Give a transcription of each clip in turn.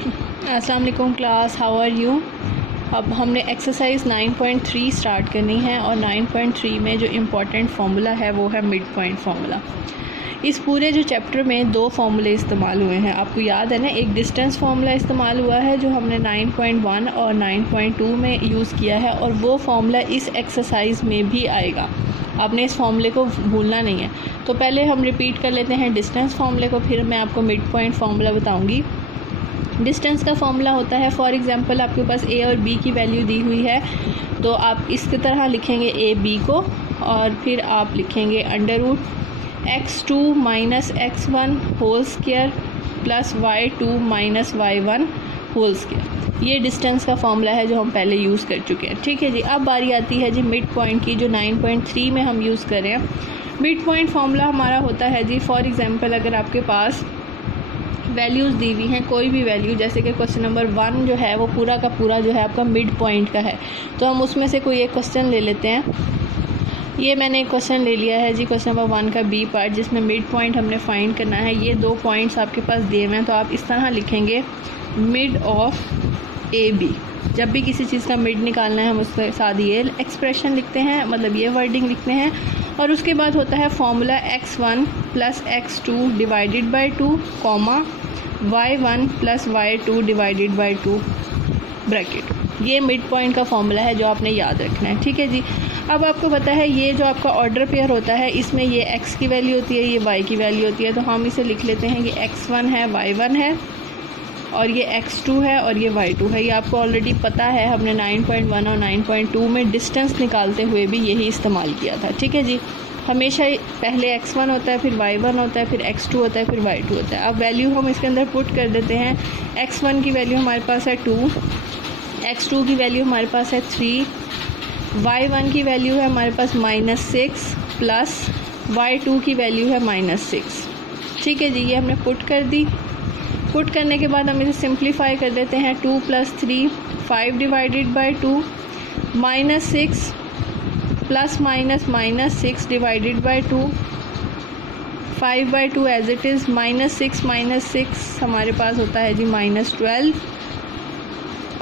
अस्सलाम वालेकुम class, how are you. अब हमने एक्सरसाइज 9.3 स्टार्ट करनी है और 9.3 में जो इम्पोर्टेंट फार्मूला है वो है मिड पॉइंट फार्मूला। इस पूरे जो चैप्टर में दो फार्मूले इस्तेमाल हुए हैं, आपको याद है ना। एक डिस्टेंस फार्मूला इस्तेमाल हुआ है जो हमने 9.1 और 9.2 में यूज़ किया है, और वो फार्मूला इस एक्सरसाइज में भी आएगा। आपने इस फार्मूले को भूलना नहीं है। तो पहले हम रिपीट कर लेते हैं डिस्टेंस फार्मूले को, फिर मैं आपको मिड पॉइंट फार्मूला बताऊँगी। डिस्टेंस का फॉर्मूला होता है, फॉर एग्जांपल आपके पास ए और बी की वैल्यू दी हुई है, तो आप इसकी तरह लिखेंगे ए बी को, और फिर आप लिखेंगे under root x2 minus x1 whole square plus y2 minus y1 whole square. ये डिस्टेंस का फॉर्मूला है जो हम पहले यूज़ कर चुके हैं। ठीक है जी। अब बारी आती है जी मिड पॉइंट की, जो 9.3 में हम यूज़ कर रहे हैं। मिड पॉइंट फार्मूला हमारा होता है जी, फॉर एग्जांपल अगर आपके पास वैल्यूज़ दी हुई हैं, कोई भी वैल्यू, जैसे कि क्वेश्चन नंबर 1 जो है वो पूरा का पूरा जो है आपका मिड पॉइंट का है, तो हम उसमें से कोई एक क्वेश्चन ले लेते हैं। ये मैंने एक क्वेश्चन ले लिया है जी, क्वेश्चन नंबर 1 का बी पार्ट, जिसमें मिड पॉइंट हमने फाइंड करना है। ये दो पॉइंट्स आपके पास दिए हुए हैं, तो आप इस तरह लिखेंगे मिड ऑफ ए बी। जब भी किसी चीज़ का मिड निकालना है हम उसके साथ ये एक्सप्रेशन लिखते हैं, मतलब ये वर्डिंग लिखते हैं। और उसके बाद होता है formula x1 plus x2 divided by 2 comma y1 plus y2 divided by 2 bracket. ये मिड पॉइंट का फॉर्मूला है जो आपने याद रखना है। ठीक है जी। अब आपको पता है ये जो आपका ऑर्डर पेयर होता है, इसमें ये x की वैल्यू होती है, ये y की वैल्यू होती है, तो हम इसे लिख लेते हैं कि x1 है, y1 है, और ये x2 है और ये y2 है। ये आपको ऑलरेडी पता है, हमने 9.1 और 9.2 में डिस्टेंस निकालते हुए भी यही इस्तेमाल किया था। ठीक है जी। हमेशा पहले x1 होता है, फिर y1 होता है, फिर x2 होता है, फिर y2 होता है। अब वैल्यू हम इसके अंदर पुट कर देते हैं। x1 की वैल्यू हमारे पास है 2, x2 की वैल्यू हमारे पास है 3, y1 की वैल्यू है हमारे पास -6 प्लस y2 की वैल्यू है -6। ठीक है जी। ये हमने पुट कर दी। पुट करने के बाद हम इसे सिंप्लीफाई कर देते हैं। 2 + 3 5 divided by 2 -6 plus minus -6 divided by 2 5/2 as it is. -6 हमारे पास होता है जी -12,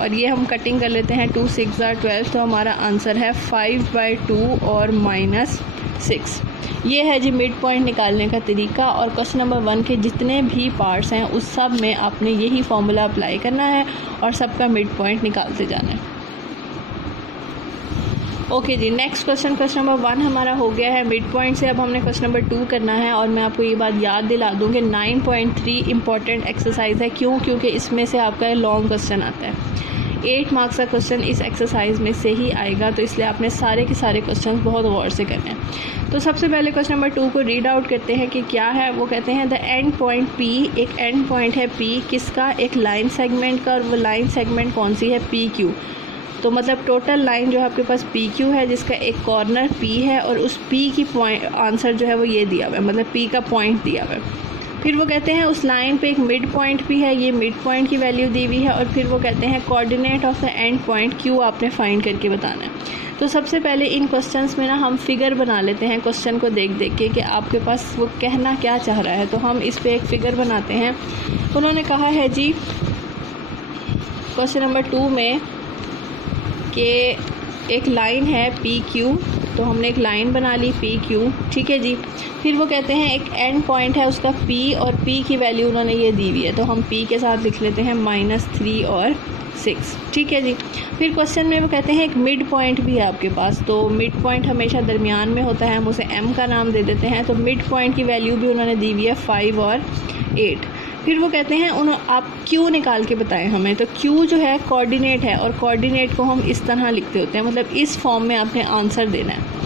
और ये हम कटिंग कर लेते हैं। 2 × 6 = 12, तो हमारा आंसर है 5/2 और -6। ये है जी मिड पॉइंट निकालने का तरीका। और क्वेश्चन नंबर 1 के जितने भी पार्ट्स हैं उस सब में आपने यही फार्मूला अप्लाई करना है और सबका मिड पॉइंट निकालते जाना है। ओके जी। नेक्स्ट क्वेश्चन नंबर 1 हमारा हो गया है मिड पॉइंट से। अब हमने क्वेश्चन नंबर 2 करना है, और मैं आपको ये बात याद दिला दूँ कि 9.3 इंपॉर्टेंट एक्सरसाइज है। क्यों? क्योंकि इसमें से आपका लॉन्ग क्वेश्चन आता है। 8 मार्क्स का क्वेश्चन इस एक्सरसाइज में से ही आएगा, तो इसलिए आपने सारे के सारे क्वेश्चन बहुत गौर से करने हैं। तो सबसे पहले क्वेश्चन नंबर 2 को रीड आउट करते हैं कि क्या है। वो कहते हैं द एंड पॉइंट P, एक एंड पॉइंट है P, किसका? एक लाइन सेगमेंट का, और वो लाइन सेगमेंट कौन सी है? PQ। तो मतलब टोटल लाइन जो है आपके पास PQ है, जिसका एक कॉर्नर P है, और उस P की पॉइंट आंसर जो है वो ये दिया हुआ है, मतलब P का पॉइंट दिया हुआ है। फिर वो कहते हैं उस लाइन पे एक मिड पॉइंट भी है, ये मिड पॉइंट की वैल्यू दी हुई है। और फिर वो कहते हैं coordinate of the end point Q आपने फाइंड करके बताना है। तो सबसे पहले इन क्वेश्चंस में ना हम फिगर बना लेते हैं, क्वेश्चन को देख देख के कि आपके पास वो कहना क्या चाह रहा है। तो हम इस पे एक फ़िगर बनाते हैं। उन्होंने कहा है जी क्वेश्चन नंबर 2 में कि एक लाइन है PQ, तो हमने एक लाइन बना ली PQ। ठीक है जी। फिर वो कहते हैं एक एंड पॉइंट है उसका P, और P की वैल्यू उन्होंने ये दी हुई है, तो हम P के साथ लिख लेते हैं -3 और 6। ठीक है जी। फिर क्वेश्चन में वो कहते हैं एक मिड पॉइंट भी है आपके पास, तो मिड पॉइंट हमेशा दरमियान में होता है, हम उसे M का नाम दे देते हैं। तो मिड पॉइंट की वैल्यू भी उन्होंने दी हुई है 5 और 8। फिर वो कहते हैं आप Q निकाल के बताएं हमें। तो Q जो है कोऑर्डिनेट है, और कोऑर्डिनेट को हम इस तरह लिखते होते हैं, मतलब इस फॉर्म में आपने आंसर देना है।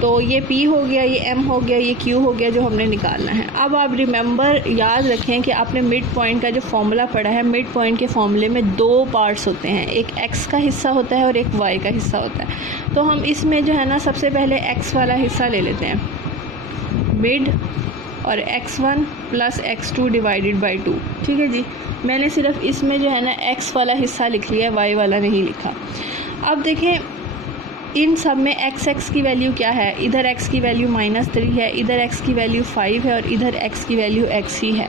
तो ये P हो गया, ये M हो गया, ये Q हो गया जो हमने निकालना है। अब आप रिमेंबर याद रखें कि आपने मिड पॉइंट का जो फॉर्मूला पढ़ा है, मिड पॉइंट के फॉर्मूले में 2 पार्ट्स होते हैं, एक x का हिस्सा होता है और एक y का हिस्सा होता है। तो हम इसमें जो है ना सबसे पहले x वाला हिस्सा ले लेते हैं, मिड, और x1 plus x2 divided by 2। ठीक है जी। मैंने सिर्फ इसमें जो है ना x वाला हिस्सा लिख लिया, y वाला नहीं लिखा। अब देखें इन सब में x की वैल्यू क्या है, इधर x की वैल्यू -3 है, इधर x की वैल्यू 5 है और इधर x की वैल्यू x ही है।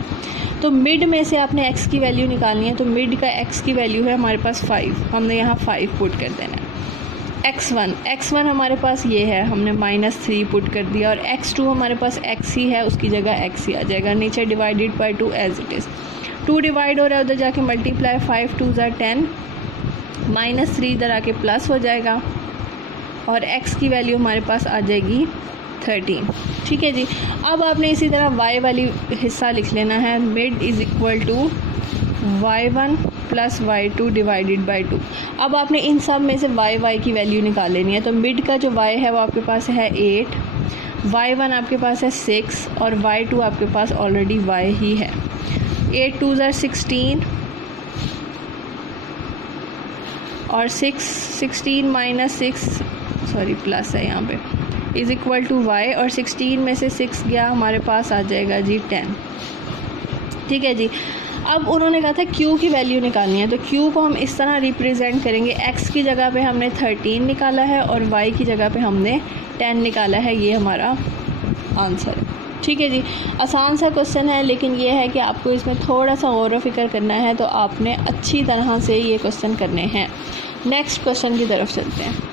तो मिड में से आपने x की वैल्यू निकालनी है, तो मिड का x की वैल्यू है हमारे पास 5, हमने यहाँ 5 पुट कर देना है। x1 हमारे पास ये है, हमने -3 पुट कर दिया, और x2 हमारे पास x ही है, उसकी जगह x ही आ जाएगा, नीचे divided by 2 as it is. 2 divide हो रहा है, उधर जाके मल्टीप्लाई, 5 2 ज़ा 10, -3 इधर आके प्लस हो जाएगा, और x की वैल्यू हमारे पास आ जाएगी 13। ठीक है जी। अब आपने इसी तरह y वाली हिस्सा लिख लेना है, mid is equal to y1 plus y2 divided by 2। अब आपने इन सब में से y की वैल्यू निकाल लेनी है। तो मिड का जो y है वो आपके पास है 8, y1 आपके पास है 6 और y2 आपके पास ऑलरेडी y ही है। 8 2 ज़ा 16 और 16 माइनस 6 सॉरी प्लस है यहाँ पे, इज़ इक्वल टू y, और 16 में से 6 गया, हमारे पास आ जाएगा जी 10। ठीक है जी। अब उन्होंने कहा था q की वैल्यू निकालनी है, तो q को हम इस तरह रिप्रेजेंट करेंगे, x की जगह पे हमने 13 निकाला है और y की जगह पे हमने 10 निकाला है, ये हमारा आंसर है। ठीक है जी। आसान सा क्वेश्चन है, लेकिन ये है कि आपको इसमें थोड़ा सा गौर व फिक्र करना है, तो आपने अच्छी तरह से ये क्वेश्चन करने हैं। नेक्स्ट क्वेश्चन की तरफ चलते हैं।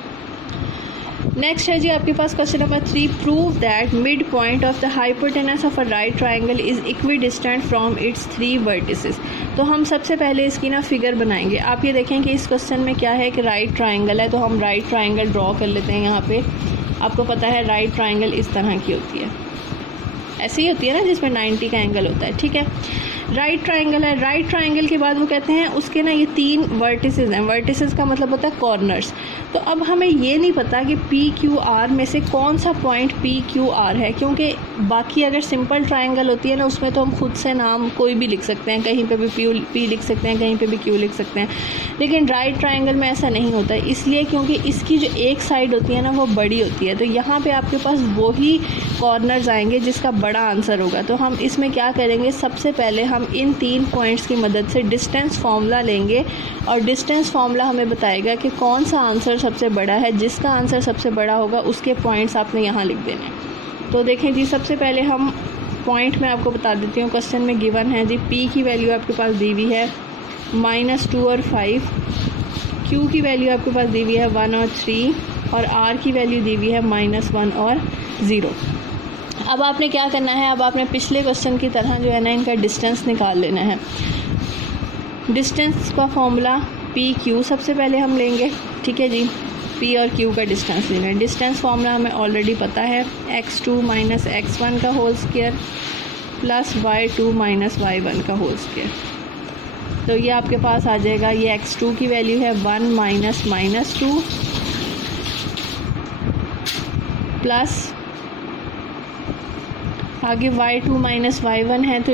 नेक्स्ट है जी आपके पास question number 3, prove that mid point of the hypotenuse of a right triangle is equidistant from its 3 vertices. तो हम सबसे पहले इसकी ना फिगर बनाएंगे। आप ये देखें कि इस क्वेश्चन में क्या है कि राइट ट्राइंगल है, तो हम राइट ट्राइंगल ड्रॉ कर लेते हैं। यहाँ पे आपको पता है राइट ट्राइंगल इस तरह की होती है, ऐसे ही होती है ना, जिसमें 90 का एंगल होता है। ठीक है, राइट ट्राइंगल है। राइट ट्राइंगल के बाद वो कहते हैं उसके ना ये 3 वर्टिसेस हैं। वर्टिसेस का मतलब होता है कॉर्नर्स। तो अब हमें ये नहीं पता कि पी क्यू आर में से कौन सा पॉइंट पी क्यू आर है, क्योंकि बाकी अगर सिंपल ट्राइंगल होती है ना, उसमें तो हम खुद से नाम कोई भी लिख सकते हैं, कहीं पे भी पी लिख सकते हैं, कहीं पे भी क्यू लिख सकते हैं। लेकिन राइट ट्राइंगल में ऐसा नहीं होता है, इसलिए क्योंकि इसकी जो एक साइड होती है ना वो बड़ी होती है। तो यहाँ पर आपके पास वही कॉर्नर्स आएंगे जिसका बड़ा आंसर होगा। तो हम इसमें क्या करेंगे, सबसे पहले हम इन 3 पॉइंट्स की मदद से डिस्टेंस फार्मूला लेंगे, और डिस्टेंस फार्मूला हमें बताएगा कि कौन सा आंसर सबसे बड़ा है। जिसका आंसर सबसे बड़ा होगा उसके पॉइंट्स आपने यहाँ लिख देने। तो देखें जी, सबसे पहले हम पॉइंट में आपको बता देती हूँ। क्वेश्चन में गिवन है जी, पी की वैल्यू आपके पास दी हुई है -2 और 5, क्यू की वैल्यू आपके पास दी हुई है 1 और 3, और आर की वैल्यू दी हुई है -1 और 0। अब आपने क्या करना है, अब आपने पिछले क्वेश्चन की तरह जो है ना इनका डिस्टेंस निकाल लेना है। डिस्टेंस का फॉर्मूला पी क्यू सबसे पहले हम लेंगे। ठीक है जी, पी और क्यू का डिस्टेंस लेना है। डिस्टेंस फॉर्मूला हमें ऑलरेडी पता है, x2 माइनस x1 का whole square plus y2 minus y1 का होल स्क्वायर। तो ये आपके पास आ जाएगा, ये x2 की वैल्यू है 1 माइनस -2 प्लस आगे y2 माइनस y1 है, तो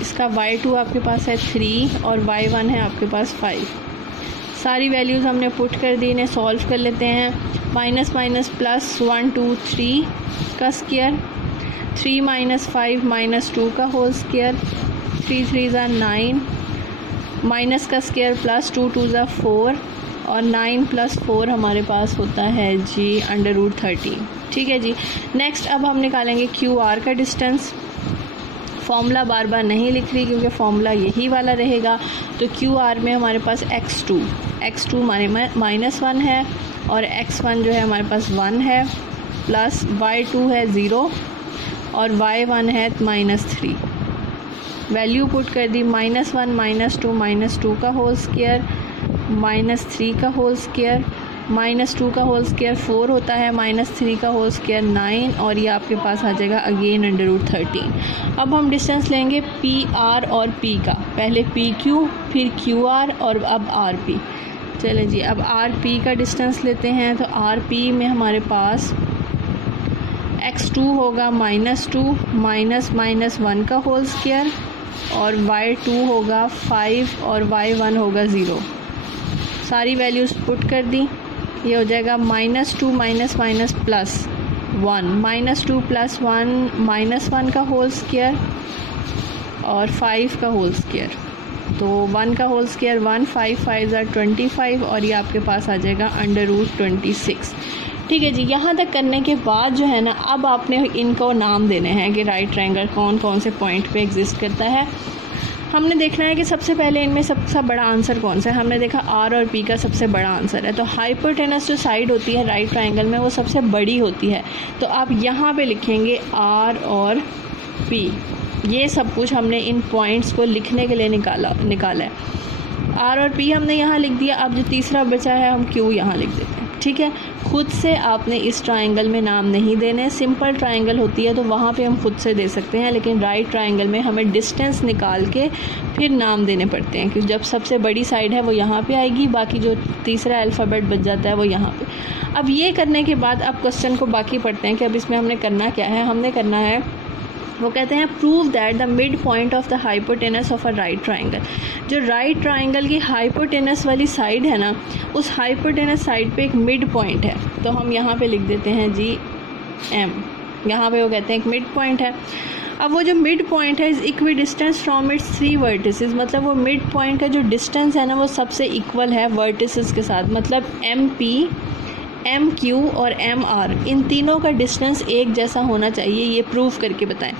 इसका y2 आपके पास है 3 और y1 है आपके पास 5। सारी वैल्यूज़ हमने पुट कर दी, इन्हें सॉल्व कर लेते हैं। माइनस माइनस प्लस 1 2 3 का स्क्वायर, 3 माइनस 5 माइनस 2 का होल स्क्वायर, 3 3 ज़ा 9, माइनस का स्क्वायर प्लस 2 2 ज़ा 4, और 9 प्लस 4 हमारे पास होता है जी √13। ठीक है जी। नेक्स्ट अब हम निकालेंगे क्यू आर का डिस्टेंस। फॉर्मूला बार बार नहीं लिख रही क्योंकि फॉर्मूला यही वाला रहेगा। तो क्यू आर में हमारे पास x2 हमारे -1 है, और x1 जो है हमारे पास 1 है, प्लस y2 है 0 और y1 है -3। वैल्यू पुट कर दी, -1 -2 का होल स्क्वायर, -3 का होल स्क्वायर, -2 का होल स्क्वायर 4 होता है, -3 का होल स्क्वायर 9, और ये आपके पास आ जाएगा अगेन √13। अब हम डिस्टेंस लेंगे पी आर और पी का, पहले पी क्यू फिर क्यू आर और अब आर पी। चलें जी, अब आर पी का डिस्टेंस लेते हैं। तो आर पी में हमारे पास x2 होगा -2 माइनस -1 का होल स्क्वायर, और y2 होगा 5 और y1 होगा 0। सारी वैल्यूज़ पुट कर दी, ये हो जाएगा -2 माइनस माइनस प्लस 1, -2 प्लस 1 -1 का होल स्क्वायर और 5 का होल स्क्वायर। तो 1 का होल स्क्वायर 1, 5 5 ज़ा 25, और ये आपके पास आ जाएगा √26। ठीक है जी। यहाँ तक करने के बाद जो है ना, अब आपने इनको नाम देने हैं कि राइट ट्रायंगल कौन कौन से पॉइंट पे एग्जिस्ट करता है। हमने देखना है कि सबसे पहले इनमें सबसे बड़ा आंसर कौन सा है। हमने देखा आर और पी का सबसे बड़ा आंसर है, तो हाइपोटेनस जो साइड होती है राइट ट्रायंगल में वो सबसे बड़ी होती है। तो आप यहाँ पे लिखेंगे आर और पी। ये सब कुछ हमने इन पॉइंट्स को लिखने के लिए निकाला है। आर और पी हमने यहाँ लिख दिया। अब जो तीसरा बचा है हम क्यू यहाँ लिख देते हैं। ठीक है, खुद से आपने इस ट्रायंगल में नाम नहीं देने। सिंपल ट्रायंगल होती है तो वहाँ पे हम खुद से दे सकते हैं, लेकिन राइट ट्रायंगल में हमें डिस्टेंस निकाल के फिर नाम देने पड़ते हैं, क्योंकि जब सबसे बड़ी साइड है वो यहाँ पे आएगी, बाकी जो तीसरा अल्फ़ाबेट बच जाता है वो यहाँ पे। अब ये करने के बाद अब क्वेश्चन को बाकी पढ़ते हैं कि अब इसमें हमने करना क्या है। हमने करना है, वो कहते हैं prove that the mid point of the hypotenuse of a right triangle. जो राइट ट्रायंगल की हाइपोटेनस वाली साइड है ना, उस हाइपोटेनस साइड पे एक मिड पॉइंट है। तो हम यहाँ पे लिख देते हैं जी एम। यहाँ पे वो कहते हैं एक मिड पॉइंट है। अब वो जो मिड पॉइंट है is equi distance from its 3 vertices, मतलब वो मिड पॉइंट का जो डिस्टेंस है ना वो सबसे इक्वल है वर्टिसेस के साथ। मतलब एम पी, एम क्यू और एम आर, इन तीनों का डिस्टेंस एक जैसा होना चाहिए। ये प्रूफ करके बताएं।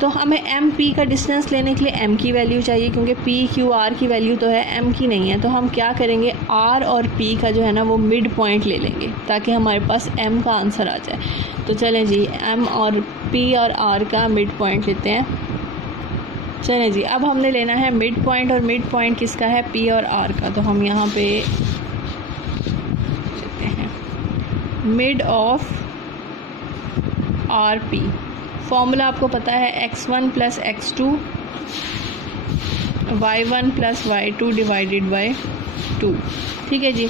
तो हमें एम पी का डिस्टेंस लेने के लिए एम की वैल्यू चाहिए, क्योंकि पी क्यू आर की वैल्यू तो है, एम की नहीं है। तो हम क्या करेंगे, आर और पी का जो है ना वो मिड पॉइंट ले लेंगे, ताकि हमारे पास एम का आंसर आ जाए। तो चलें जी, एम और पी और आर का मिड पॉइंट लेते हैं। चलें जी, अब हमने लेना है मिड पॉइंट, और मिड पॉइंट किसका है, पी और आर का। तो हम यहाँ पे mid of R P, formula आपको पता है x1 plus x2 y1 plus y2 divided by 2। ठीक है जी।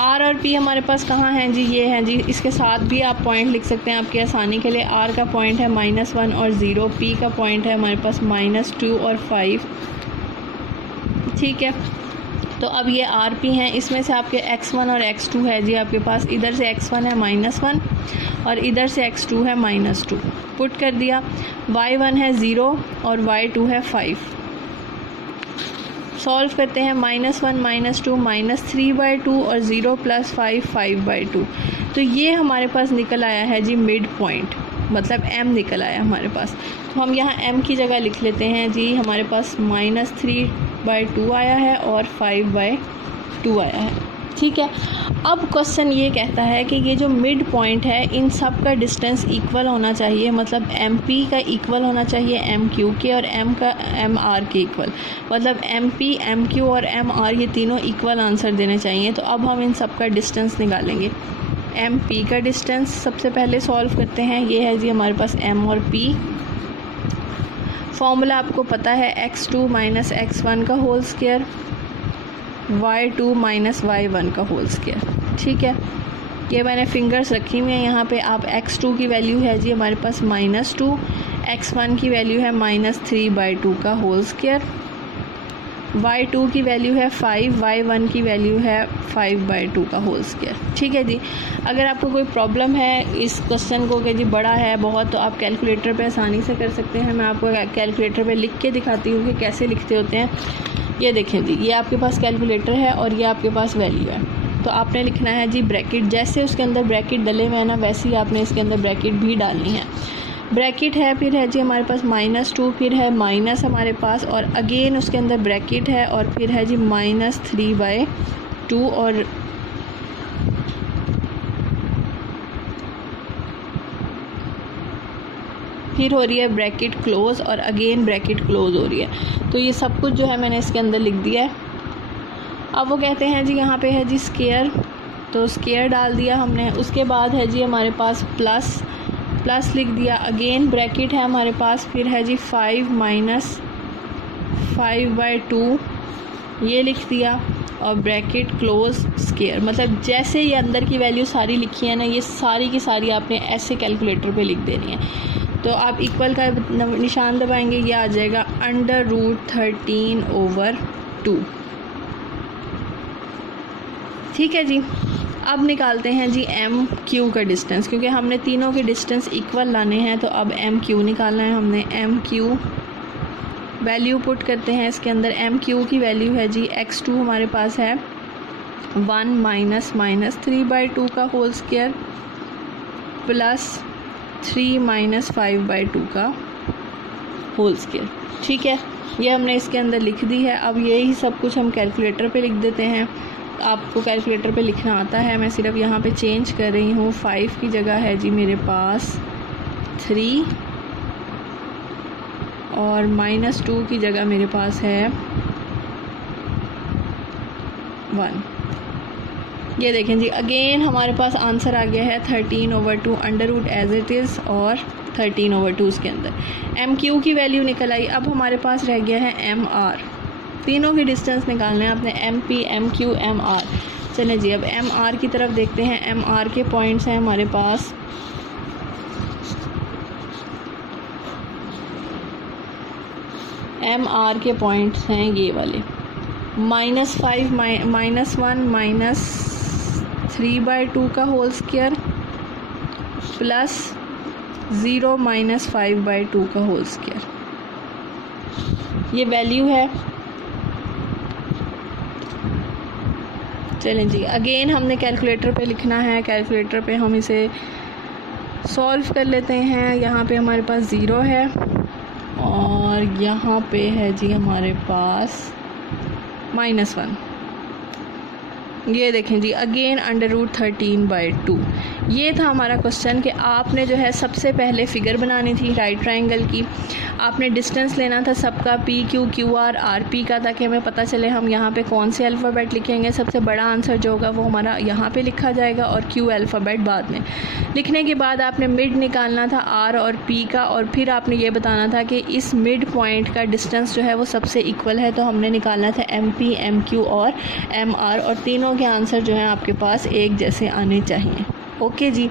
आर और पी हमारे पास कहाँ हैं जी, ये हैं जी। इसके साथ भी आप पॉइंट लिख सकते हैं आपकी आसानी के लिए। आर का पॉइंट है -1 और 0, पी का पॉइंट है हमारे पास -2 और 5। ठीक है, तो अब ये आर पी हैं, इसमें से आपके x1 और x2 है जी आपके पास। इधर से x1 है -1 और इधर से x2 है -2। पुट कर दिया। y1 है 0 और y2 है 5। सॉल्व करते हैं। -1 -2 -3/2 और 0 + 5 5/2। तो ये हमारे पास निकल आया है जी मिड पॉइंट, मतलब m निकल आया हमारे पास। तो हम यहाँ m की जगह लिख लेते हैं जी, हमारे पास -3/2 आया है और 5/2 आया है। ठीक है, अब क्वेश्चन ये कहता है कि ये जो मिड पॉइंट है इन सब का डिस्टेंस इक्वल होना चाहिए, मतलब एम पी का इक्वल होना चाहिए एम क्यू के, और एम का एम आर के इक्वल। मतलब एम पी, एम क्यू और एम आर ये तीनों इक्वल आंसर देने चाहिए। तो अब हम इन सब का डिस्टेंस निकालेंगे। एम पी का डिस्टेंस सबसे पहले सॉल्व करते हैं। ये है जी हमारे पास एम और पी। फॉर्मूला आपको पता है x2 - x1 का होल स्क्वायर, y2 - y1 का होल स्क्वायर। ठीक है, ये मैंने फिंगर्स रखी हुई हैं यहाँ पे। आप x2 की वैल्यू है जी हमारे पास -2, x1 की वैल्यू है -3/2 का होल स्क्वायर, y2 की वैल्यू है 5, y1 की वैल्यू है 5/2 का होल स्क्वायर। ठीक है जी। अगर आपको कोई प्रॉब्लम है इस क्वेश्चन को कि जी बड़ा है बहुत, तो आप कैलकुलेटर पे आसानी से कर सकते हैं। मैं आपको कैलकुलेटर पे लिख के दिखाती हूँ कि कैसे लिखते होते हैं। ये देखें जी, ये आपके पास कैलकुलेटर है और ये आपके पास वैल्यू है। तो आपने लिखना है जी ब्रैकेट, जैसे उसके अंदर ब्रैकेट डले हुए हैं ना वैसे ही आपने इसके अंदर ब्रैकेट भी डालनी है। ब्रैकेट है, फिर है जी हमारे पास -2, फिर है माइनस हमारे पास, और अगेन उसके अंदर ब्रैकेट है, और फिर है जी -3/2, और फिर हो रही है ब्रैकेट क्लोज़, और अगेन ब्रैकेट क्लोज़ हो रही है। तो ये सब कुछ जो है मैंने इसके अंदर लिख दिया है। अब वो कहते हैं जी यहाँ पे है जी स्क्वायर, तो स्क्वायर डाल दिया हमने। उसके बाद है जी हमारे पास प्लस लिख दिया, अगेन ब्रैकेट है हमारे पास, फिर है जी 5 - 5/2 ये लिख दिया, और ब्रैकेट क्लोज स्क्वायर। मतलब जैसे ये अंदर की वैल्यू सारी लिखी है ना, ये सारी की सारी आपने ऐसे कैलकुलेटर पे लिख देनी है। तो आप इक्वल का निशान दबाएंगे, ये आ जाएगा √13/2। ठीक है जी। अब निकालते हैं जी एम क्यू का डिस्टेंस, क्योंकि हमने तीनों के डिस्टेंस इक्वल लाने हैं। तो अब एम क्यू निकालना है हमने। एम क्यू वैल्यू पुट करते हैं इसके अंदर। एम क्यू की वैल्यू है जी x2 हमारे पास है 1 माइनस माइनस 3/2 का होल स्क्वायर प्लस 3 माइनस 5/2 का होल स्क्वायर। ठीक है, ये हमने इसके अंदर लिख दी है। अब यही सब कुछ हम कैलकुलेटर पे लिख देते हैं। आपको कैलकुलेटर पे लिखना आता है, मैं सिर्फ यहाँ पे चेंज कर रही हूँ। 5 की जगह है जी मेरे पास 3 और -2 की जगह मेरे पास है 1। ये देखें जी, अगेन हमारे पास आंसर आ गया है 13/2 under root as it is और 13/2 उसके अंदर MQ की वैल्यू निकल आई। अब हमारे पास रह गया है MR। तीनों की डिस्टेंस निकालना है आपने, MP, MQ, MR। चलें जी, अब MR की तरफ देखते हैं। MR के पॉइंट्स हैं हमारे पास MR के पॉइंट्स हैं ये वाले, -5 -1 माइनस 3/2 का होल स्क्वायर प्लस 0 माइनस 5/2 का होल स्क्वायर। ये वैल्यू है। चलें जी, अगेन हमने कैलकुलेटर पे लिखना है। कैलकुलेटर पे हम इसे सॉल्व कर लेते हैं। यहाँ पे हमारे पास 0 है और यहाँ पे है जी हमारे पास -1। ये देखें जी, अगेन अंडर रूट 13/2। ये था हमारा क्वेश्चन कि आपने जो है सबसे पहले फ़िगर बनानी थी राइट ट्रायंगल की। आपने डिस्टेंस लेना था सबका PQ, QR, RP का, ताकि हमें पता चले हम यहाँ पे कौन से अल्फ़ाबेट लिखेंगे। सबसे बड़ा आंसर जो होगा वो हमारा यहाँ पे लिखा जाएगा और Q अल्फ़ाबेट बाद में। लिखने के बाद आपने मिड निकालना था R और P का, और फिर आपने ये बताना था कि इस मिड पॉइंट का डिस्टेंस जो है वो सबसे इक्वल है। तो हमने निकालना था MP, MQ और MR, और तीनों के आंसर जो हैं आपके पास एक जैसे आने चाहिए। ओके जी।